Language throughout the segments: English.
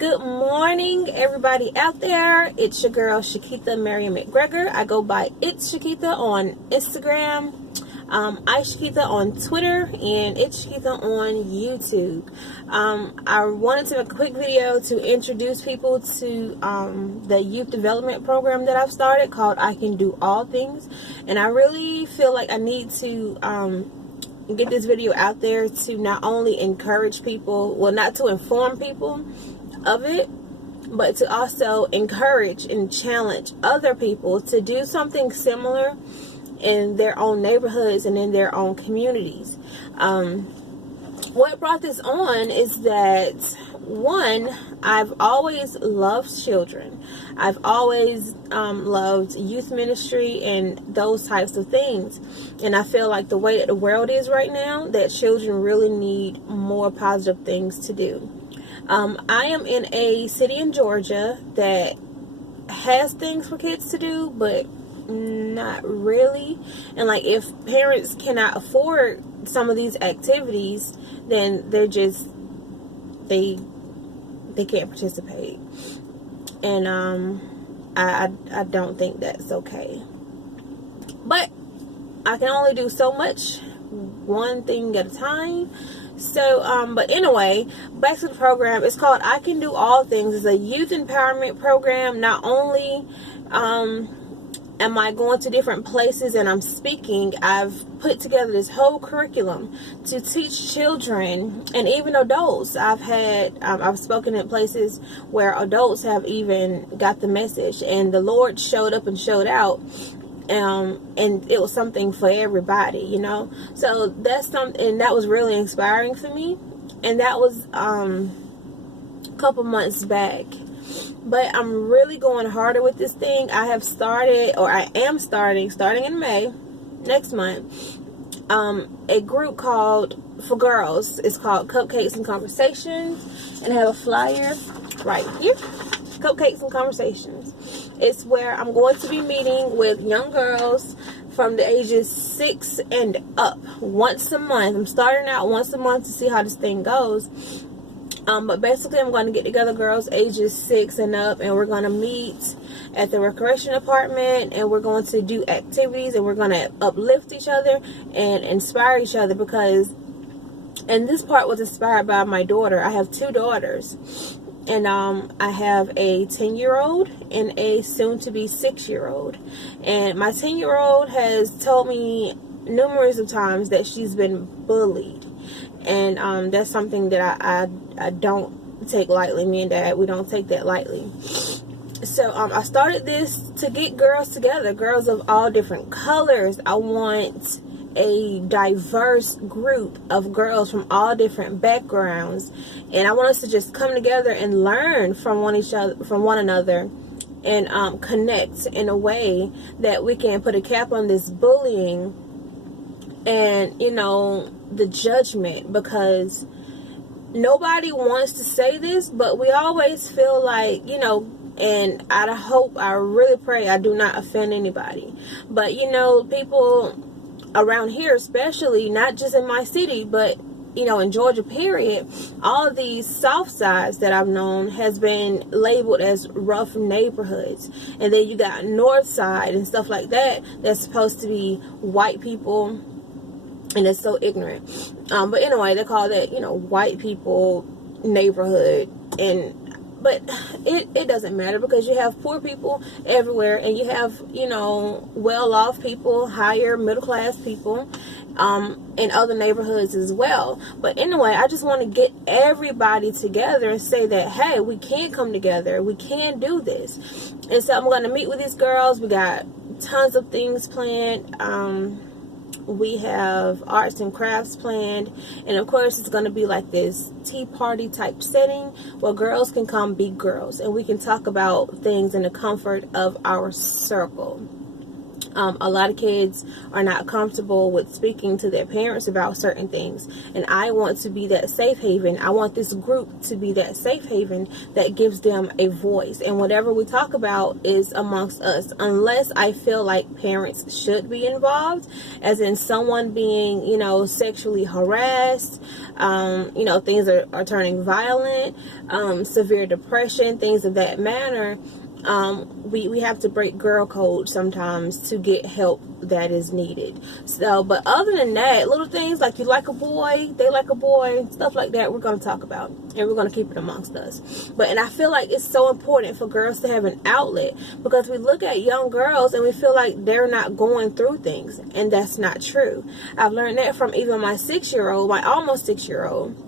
Good morning, everybody out there. It's your girl, Shakitha Marion McGregor. I go by It's Shakitha on Instagram. I Shakitha on Twitter, and It's Shakitha on YouTube. I wanted to make a quick video to introduce people to the youth development program that I've started called I Can Do All Things. And I really feel like I need to get this video out there to not only encourage people, well, not to inform people of it, but to also encourage and challenge other people to do something similar in their own neighborhoods and in their own communities. What brought this on is that, one, I've always loved children. I've always loved youth ministry and those types of things. And I feel like the way that the world is right now, that children really need more positive things to do. I am in a city in Georgia that has things for kids to do, but not really. And like, if parents cannot afford some of these activities, then they're just they can't participate. And I don't think that's okay. But I can only do so much, one thing at a time. So, but anyway, back to the program. It's called I Can Do All Things. It's a youth empowerment program. Not only am I going to different places and I'm speaking, I've put together this whole curriculum to teach children and even adults. I've spoken at places where adults have even got the message, and the Lord showed up and showed out. And it was something for everybody, you know. So that's something, and that was really inspiring for me. And that was a couple months back. But I'm really going harder with this thing. I have started, or I am starting in May, next month, a group called, for girls, it's called Cupcakes and Conversations. And I have a flyer right here. Cupcakes and Conversations. It's where I'm going to be meeting with young girls from the ages 6 and up once a month. I'm starting out once a month to see how this thing goes. But basically, I'm going to get together girls ages 6 and up, and we're going to meet at the recreation department, and we're going to do activities, and we're going to uplift each other and inspire each other, because, and this part was inspired by my daughter. I have 2 daughters. And I have a 10-year-old and a soon-to-be 6-year-old. And my 10-year-old has told me numerous of times that she's been bullied. And that's something that I don't take lightly. Me and Dad, we don't take that lightly. So I started this to get girls together, girls of all different colors. I want a diverse group of girls from all different backgrounds, and I want us to just come together and learn from one another, and connect in a way that we can put a cap on this bullying and, you know, the judgment, because nobody wants to say this, but we always feel like, you know, and I really pray I do not offend anybody, but, you know, people around here, especially, not just in my city, but, you know, in Georgia, period, all of these south sides that I've known has been labeled as rough neighborhoods. And then you got north side and stuff like that, that's supposed to be white people, and it's so ignorant. But anyway, they call that, you know, white people neighborhood. But it doesn't matter, because you have poor people everywhere, and you have, you know, well-off people, higher middle-class people in other neighborhoods as well. But anyway, I just want to get everybody together and say that, hey, we can come together. We can do this. And so I'm going to meet with these girls. We got tons of things planned. We have arts and crafts planned, and of course it's going to be like this tea party type setting where girls can come be girls, and we can talk about things in the comfort of our circle. A lot of kids are not comfortable with speaking to their parents about certain things, and I want to be that safe haven. I want this group to be that safe haven that gives them a voice, and whatever we talk about is amongst us, unless I feel like parents should be involved, as in someone being, you know, sexually harassed, you know, things are turning violent, severe depression, things of that manner. We have to break girl code sometimes to get help that is needed. So, but other than that, little things like you like a boy, they like a boy, stuff like that, we're going to talk about, and we're going to keep it amongst us. And I feel like it's so important for girls to have an outlet, because we look at young girls and we feel like they're not going through things, and that's not true. I've learned that from even my 6-year-old, my almost 6-year-old,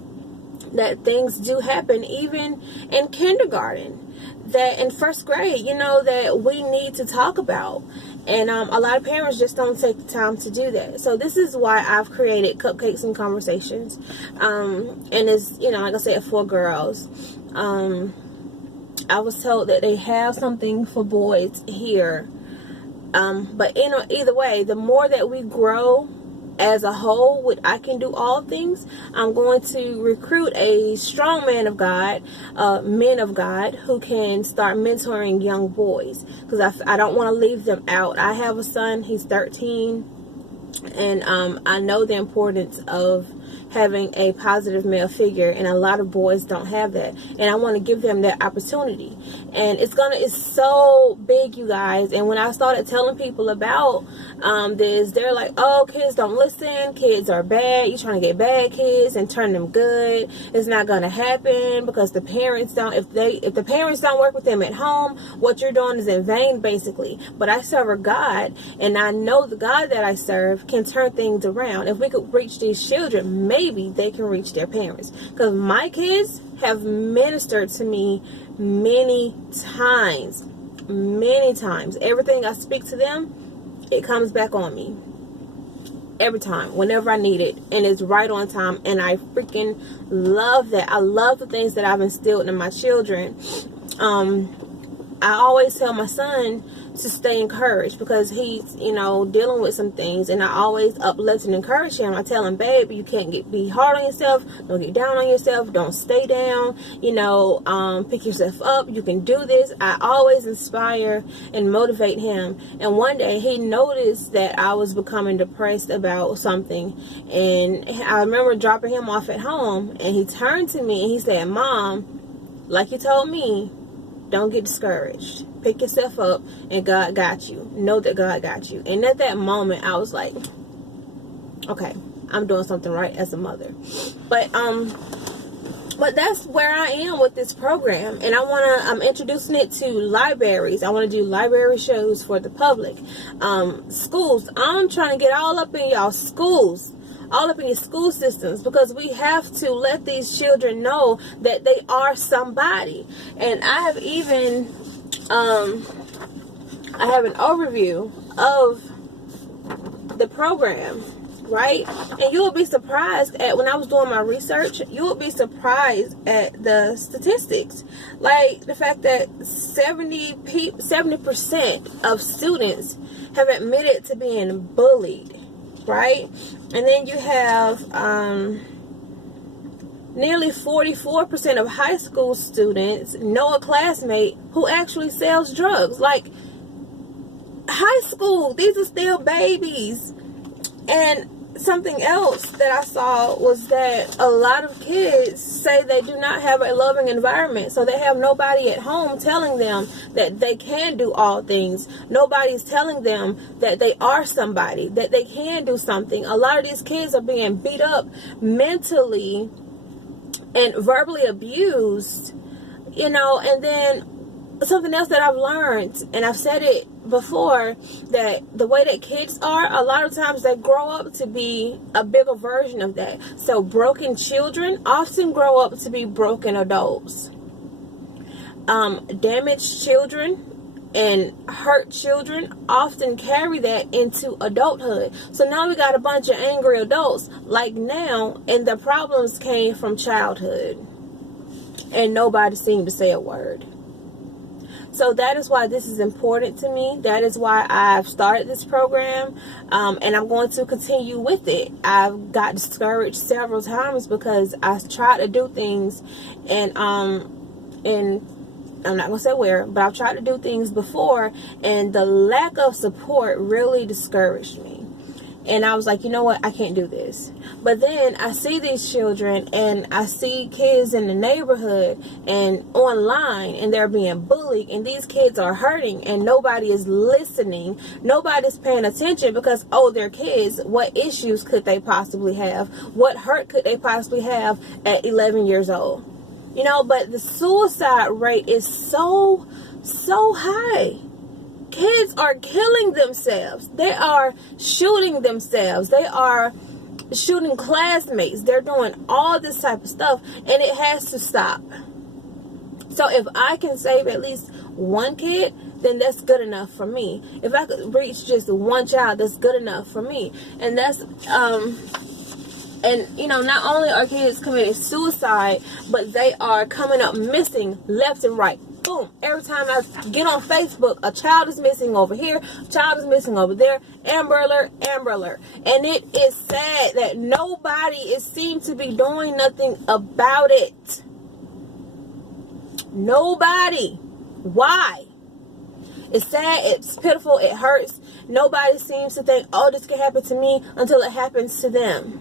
that things do happen even in kindergarten, that in first grade, you know, that we need to talk about. And a lot of parents just don't take the time to do that. So this is why I've created Cupcakes and Conversations. And it's, you know, like I said, for girls. I was told that they have something for boys here. But either way, the more that we grow as a whole with I Can Do All Things, I'm going to recruit a strong men of God who can start mentoring young boys, because I don't want to leave them out. I have a son, he's 13, and I know the importance of having a positive male figure, and a lot of boys don't have that, and I want to give them that opportunity. And it's so big, you guys. And when I started telling people about this, they're like, oh, kids don't listen, kids are bad, you're trying to get bad kids and turn them good. It's not gonna happen because the parents don't, if the parents don't work with them at home, what you're doing is in vain, basically. But I serve a God, and I know the God that I serve can turn things around. If we could reach these children, maybe they can reach their parents, because my kids have ministered to me many times. Everything I speak to them, it comes back on me every time, whenever I need it, and it's right on time. And I freaking love that. I love the things that I've instilled in my children. I always tell my son to stay encouraged, because he's, you know, dealing with some things, and I always uplift and encourage him. I tell him, babe, you can't be hard on yourself, don't get down on yourself, don't stay down, you know, pick yourself up, you can do this. I always inspire and motivate him. And one day he noticed that I was becoming depressed about something, and I remember dropping him off at home, and he turned to me and he said, Mom, like you told me, don't get discouraged. Pick yourself up, and God got you. Know that God got you. And at that moment, I was like, okay, I'm doing something right as a mother. But that's where I am with this program. And I'm introducing it to libraries. I want to do library shows for the public. Schools. I'm trying to get all up in y'all schools. All up in your school systems, because we have to let these children know that they are somebody. And I have even I have an overview of the program, right? And you will be surprised at, when I was doing my research, you will be surprised at the statistics, like the fact that 70% of students have admitted to being bullied, right? And then you have nearly 44% of high school students know a classmate who actually sells drugs. Like, high school, these are still babies. And something else that I saw was that a lot of kids say they do not have a loving environment, so they have nobody at home telling them that they can do all things. Nobody's telling them that they are somebody, that they can do something. A lot of these kids are being beat up mentally and verbally abused, you know. And then something else that I've learned, and I've said it before, that the way that kids are, a lot of times they grow up to be a bigger version of that. So broken children often grow up to be broken adults. Damaged children and hurt children often carry that into adulthood. So now we got a bunch of angry adults like now, and the problems came from childhood, and nobody seemed to say a word. So that is why this is important to me. That is why I've started this program, and I'm going to continue with it. I've got discouraged several times because I tried to do things, and I'm not going to say where, but I've tried to do things before, and the lack of support really discouraged me. And I was like, you know what, I can't do this. But then I see these children, and I see kids in the neighborhood and online, and they're being bullied, and these kids are hurting, and nobody is listening. Nobody's paying attention because, oh, they're kids. What issues could they possibly have? What hurt could they possibly have at 11 years old? You know, but the suicide rate is so high. Kids are killing themselves. They are shooting themselves. They are shooting classmates. They're doing all this type of stuff, and it has to stop. So if I can save at least one kid, then that's good enough for me. If I could reach just one child, that's good enough for me. And that's and you know, not only are kids committing suicide, but they are coming up missing left and right. Boom. Every time I get on Facebook, a child is missing over here, a child is missing over there. Amber alert, Amber alert. And it is sad that nobody seems to be doing nothing about it. Nobody. Why? It's sad, it's pitiful, it hurts. Nobody seems to think, oh, this can happen to me, until it happens to them.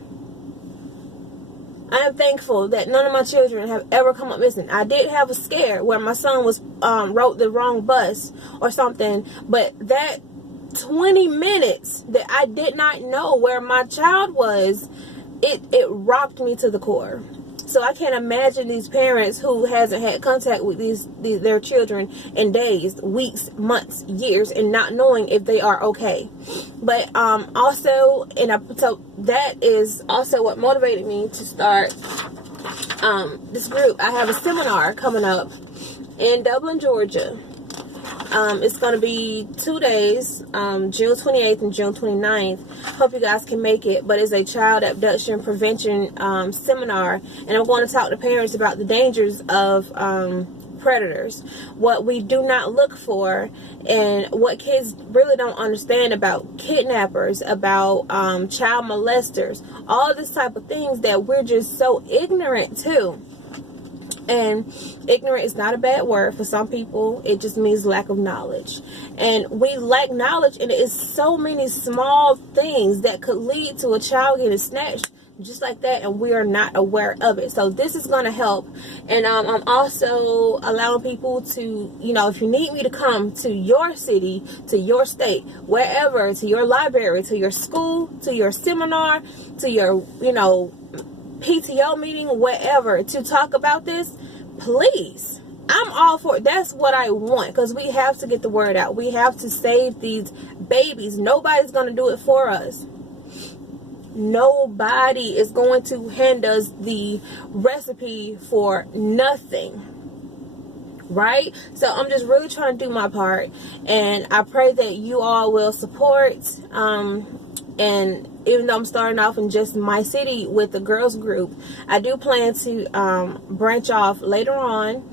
I am thankful that none of my children have ever come up missing. I did have a scare where my son was rode the wrong bus or something, but that 20 minutes that I did not know where my child was, it rocked me to the core. So I can't imagine these parents who hasn't had contact with their children in days, weeks, months, years, and not knowing if they are okay. But also, so that is also what motivated me to start this group. I have a seminar coming up in Dublin, Georgia. It's going to be 2 days, June 28th and June 29th. Hope you guys can make it. But it's a child abduction prevention seminar. And I'm going to talk to parents about the dangers of predators. What we do not look for, and what kids really don't understand about kidnappers, about child molesters. All this type of things that we're just so ignorant to. And ignorant is not a bad word for some people. It just means lack of knowledge. And we lack knowledge, and it is so many small things that could lead to a child getting snatched just like that, and we are not aware of it. So this is going to help. And I'm also allowing people to, you know, if you need me to come to your city, to your state, wherever, to your library, to your school, to your seminar, to your, you know, PTO meeting, whatever, to talk about this, please, I'm all for it. That's what I want, because we have to get the word out. We have to save these babies. Nobody's going to do it for us. Nobody is going to hand us the recipe for nothing, right? So I'm just really trying to do my part, and I pray that you all will support. And even though I'm starting off in just my city with the girls group, I do plan to branch off later on,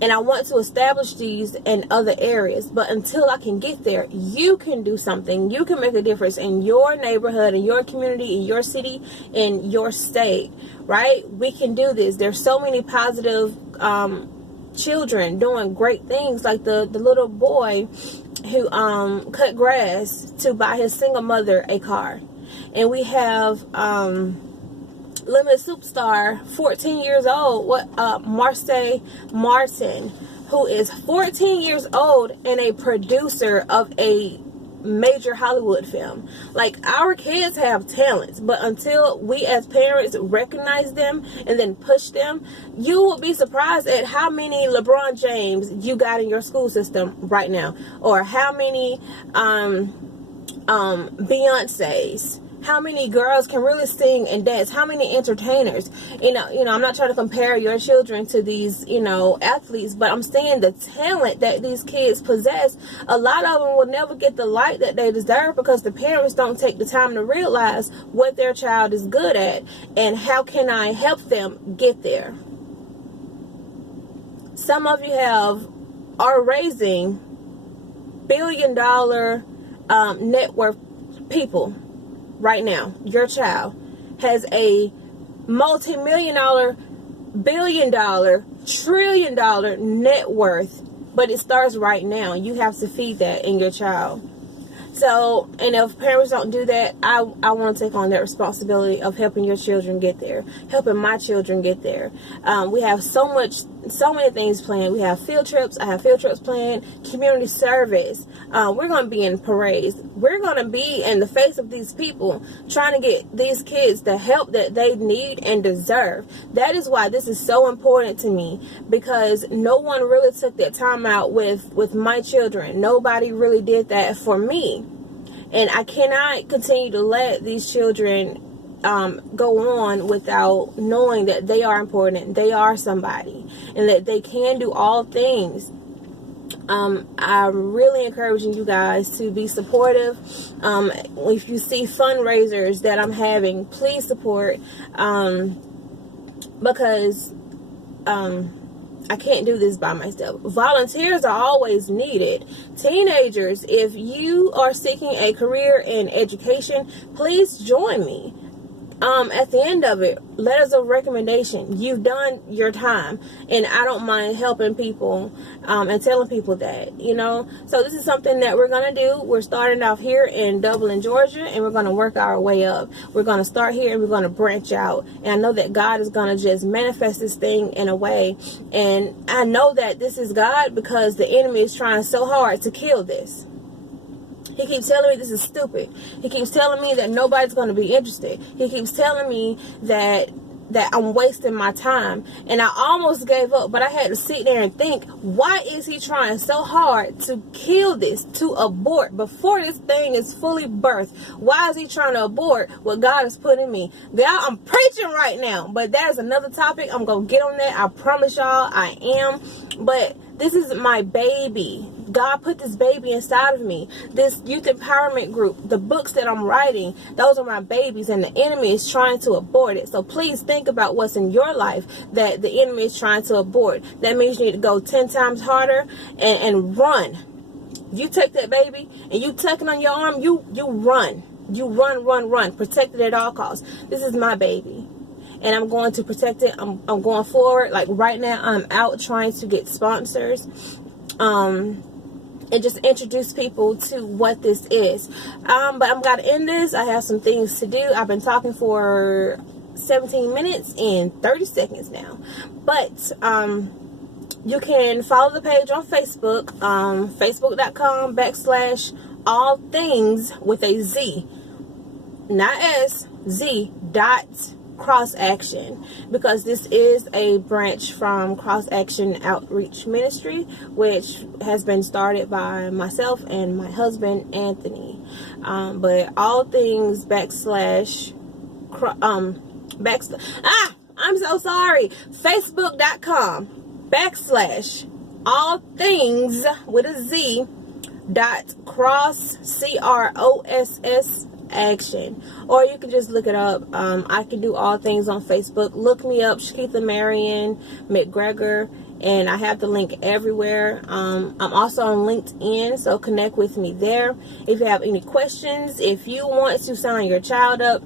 and I want to establish these in other areas. But until I can get there, you can do something. You can make a difference in your neighborhood, in your community, in your city, in your state, right? We can do this. There's so many positive children doing great things, like the little boy who cut grass to buy his single mother a car. And we have Limited Superstar, 14 years old, Marseille Martin, who is 14 years old and a producer of a major Hollywood film. Like, our kids have talents, but until we as parents recognize them and then push them, you will be surprised at how many LeBron James you got in your school system right now, or how many Beyonce's. How many girls can really sing and dance? How many entertainers? You know, I'm not trying to compare your children to these, athletes, but I'm saying the talent that these kids possess, a lot of them will never get the light that they deserve because the parents don't take the time to realize what their child is good at and how can I help them get there. Some of you have are raising billion-dollar net worth people right now. Your child has a multi-million-dollar, billion-dollar, trillion-dollar net worth, but it starts right now. You have to feed that in your child. So, and if parents don't do that, I want to take on that responsibility of helping your children get there, helping my children get there. We have so many things planned. We have field trips. I have field trips planned, community service. We're going to be in parades. We're going to be in the face of these people trying to get these kids the help that they need and deserve. That is why this is so important to me, because no one really took that time out with my children. Nobody really did that for me. And I cannot continue to let these children go on without knowing that they are important, they are somebody, and that they can do all things. I'm really encouraging you guys to be supportive. If you see fundraisers that I'm having, please support, because I can't do this by myself. Volunteers are always needed. Teenagers, if you are seeking a career in education, please join me. At the end of it, letters of recommendation. You've done your time, and I don't mind helping people and telling people that, you know. So this is something that we're going to do. We're starting off here in Dublin, Georgia, and we're going to work our way up. We're going to start here, and we're going to branch out. And I know that God is going to just manifest this thing in a way. And I know that this is God, because the enemy is trying so hard to kill this. He keeps telling me this is stupid. He keeps telling me that nobody's going to be interested. He keeps telling me that I'm wasting my time. And I almost gave up, but I had to sit there and think, why is he trying so hard to kill this, to abort before this thing is fully birthed? Why is he trying to abort what God has put in me? God, I'm preaching right now, but that is another topic. I'm going to get on that. I promise y'all I am. But this is my baby. God put this baby inside of me. This youth empowerment group, the books that I'm writing, those are my babies, and the enemy is trying to abort it. So please think about what's in your life that the enemy is trying to abort. That means you need to go 10 times harder and run. You take that baby and you tuck it on your arm, you run. You run. Protect it at all costs. This is my baby, and I'm going to protect it. I'm going forward. Like right now, I'm out trying to get sponsors. And just introduce people to what this is. But I'm going to end this. I have some things to do. I've been talking for 17 minutes and 30 seconds now. But you can follow the page on Facebook, facebook.com/all things with a Z, not S, Z dot Cross Action, because this is a branch from Cross Action Outreach Ministry, which has been started by myself and my husband Anthony. But all things I'm so sorry. Facebook.com/all things with a Z dot cross CROSS action, or you can just look it up. I can do all things on Facebook. Look me up, Shakitha Marion McGregor, and I have the link everywhere. I'm also on LinkedIn, so connect with me there. If you have any questions, if you want to sign your child up,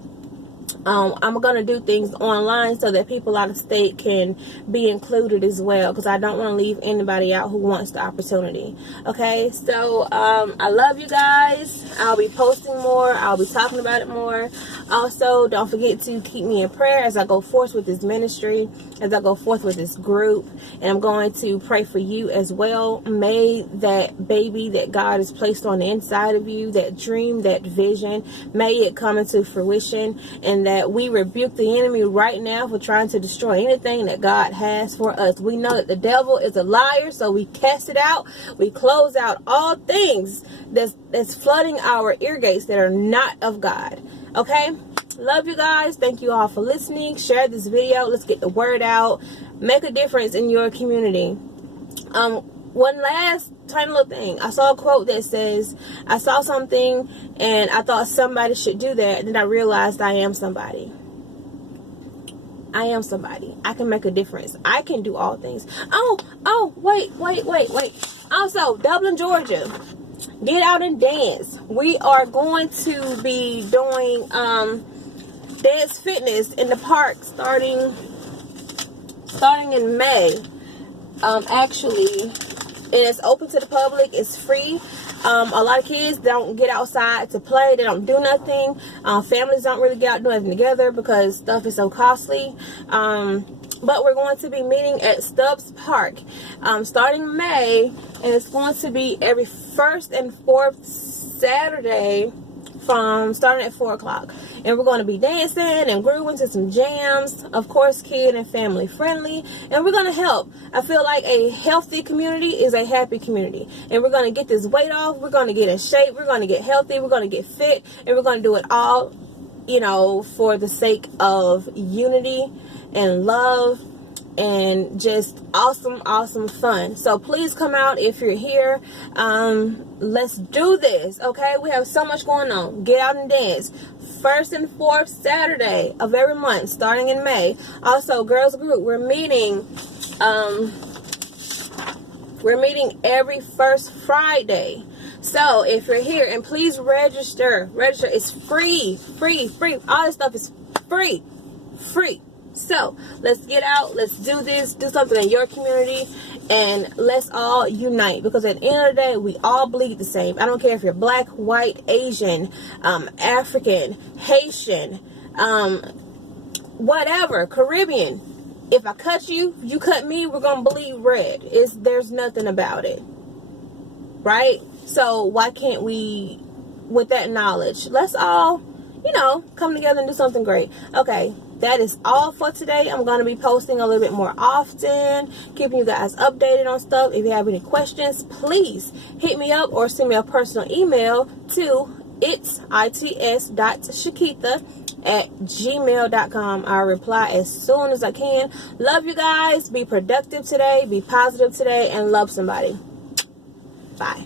I'm going to do things online so that people out of state can be included as well, because I don't want to leave anybody out who wants the opportunity. Okay, so I love you guys. I'll be posting more. I'll be talking about it more. Also, don't forget to keep me in prayer as I go forth with this ministry, as I go forth with this group. And I'm going to pray for you as well. May that baby that God has placed on the inside of you, that dream, that vision, may it come into fruition, and that we rebuke the enemy right now for trying to destroy anything that God has for us. We know that the devil is a liar, so we cast it out. We close out all things that's flooding our ear gates that are not of God. Okay? Love you guys. Thank you all for listening. Share this video. Let's get the word out. Make a difference in your community. One last tiny little thing. I saw a quote that says, I saw something and I thought somebody should do that. And then I realized I am somebody. I am somebody. I can make a difference. I can do all things. Wait. Also, Dublin, Georgia. Get out and dance. We are going to be doing dance fitness in the park starting in May. Actually, and it's open to the public. It's free. A lot of kids don't get outside to play. They don't do nothing. Families don't really get out doing nothing together because stuff is so costly. But we're going to be meeting at Stubbs Park starting May, and it's going to be every first and fourth Saturday starting at 4 o'clock. And we're going to be dancing and grooving to some jams, of course kid and family friendly, and we're going to help. I feel like a healthy community is a happy community, and we're going to get this weight off, we're going to get in shape, we're going to get healthy, we're going to get fit, and we're going to do it all, you know, for the sake of unity and love and just awesome fun. So please come out if you're here. Let's do this, okay? We have so much going on. Get out and dance. First and fourth Saturday of every month starting in May. Also, girls group, we're meeting every first Friday. So if you're here, and please register. It's free. All this stuff is free. So let's get out, let's do this, do something in your community, and let's all unite, because at the end of the day, we all bleed the same. I don't care if you're black, white, Asian, African, Haitian, whatever, Caribbean. If I cut you, you cut me, we're gonna bleed red. There's nothing about it, right? So why can't we, with that knowledge, let's all, you know, come together and do something great. Okay, that is all for today. I'm going to be posting a little bit more often, keeping you guys updated on stuff. If you have any questions, please hit me up or send me a personal email to its.shakitha@gmail.com. I'll reply as soon as I can. Love you guys. Be productive today. Be positive today. And love somebody. Bye.